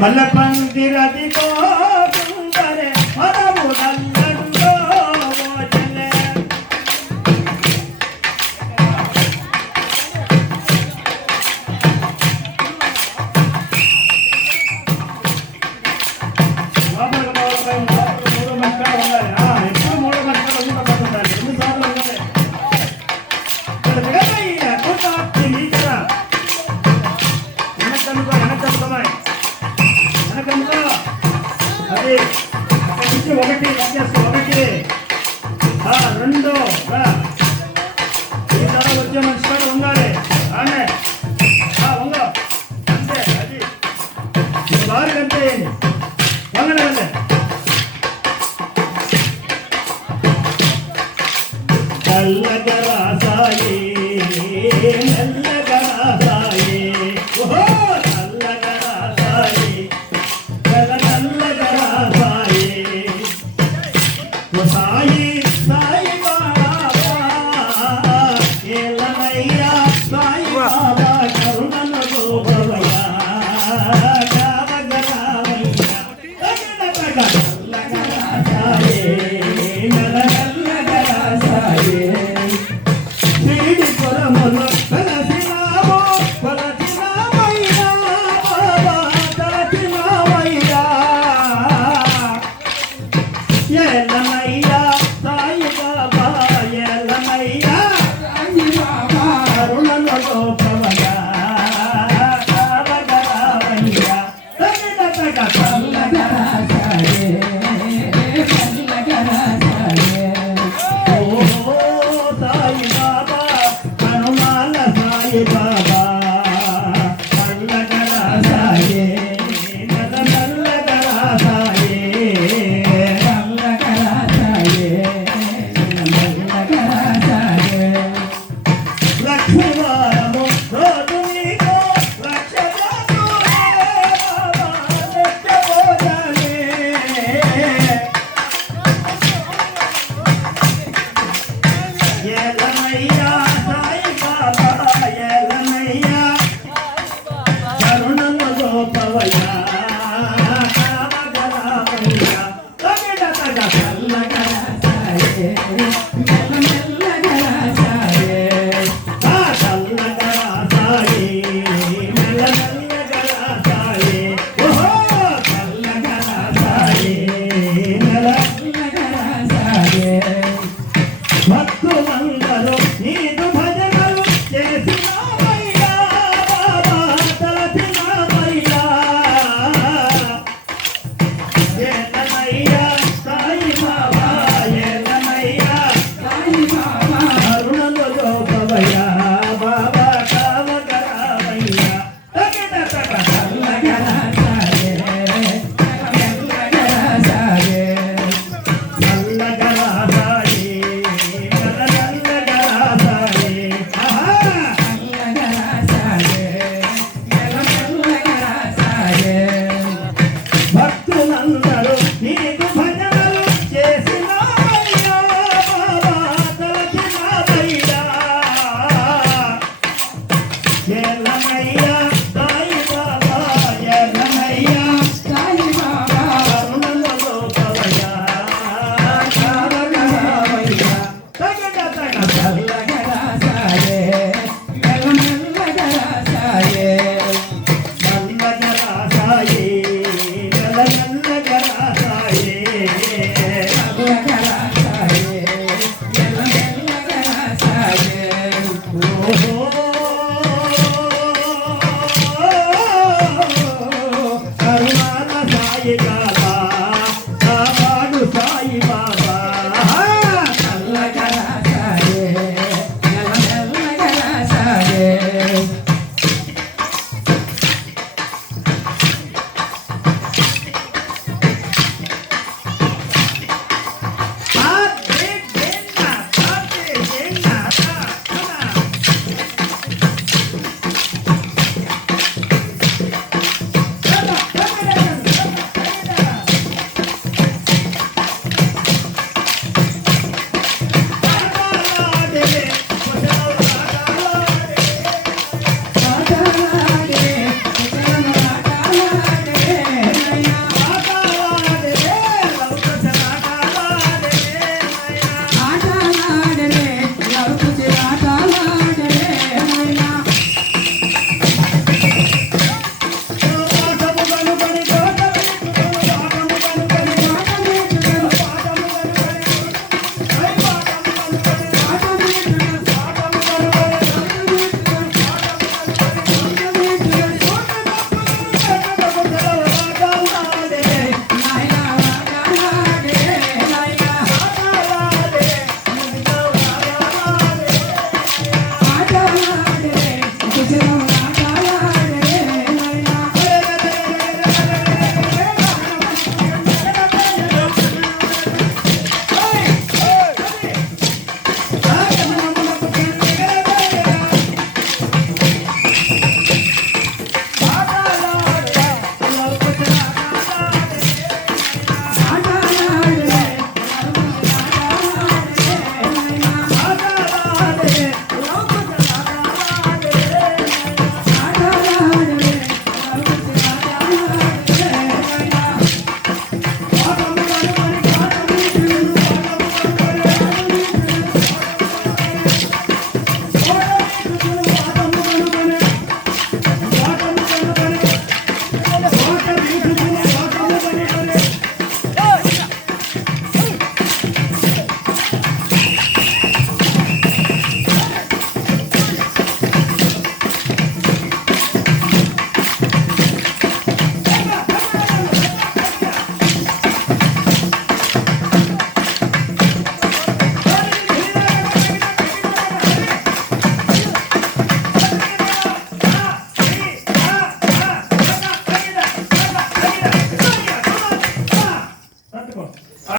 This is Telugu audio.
మల్లపందిరదిగో సుందరే పదము నల్లంలో మోజలే ఒకటి ఒకటి రెండు వచ్చే మనిషి కూడా ఉండాలి ఆమె వంగ అంతే అది బాగా అంతే వంగనే నల్లగరాసాయే నల్లగరాసాయే ఓహో నల్లగరాసాయే నల్లగరాసాయే సాయి సాయి బాబా ఏలనయ్యా సాయి బాబా కరుణను గోపవయ్యా కావగరావయ్యా నల్లగరాసాయే నల్లగరాసాయే నీడి పొరములో కలసినామో కొలసినామయ్యా బాబా తలసినామయ్యా ఏలనయ్యా సాయి బాబా ఏలనయ్యా సాయి బాబా కరుణను గోపవయ్యా కావగరావయ్యా నల్లగరాసాయే నల్లగరాసాయే ఓహో సాయి బాబా కరుణాల సాయి బాబా నల్లగరాసాయే నల్లగరాసాయే నల్లగరాసాయే నల్లగరాసాయే లక్ష్మీవారము రోజు నీకు లక్ష్మీవారమే బాబా నిత్యభోజనే ఏలనయ్యా సాయి బాబా ఏలనయ్యా కరుణను గోపవయ్యా కావగరావయ్యా నల్లగరాసాయే నల్లగరాసాయే रे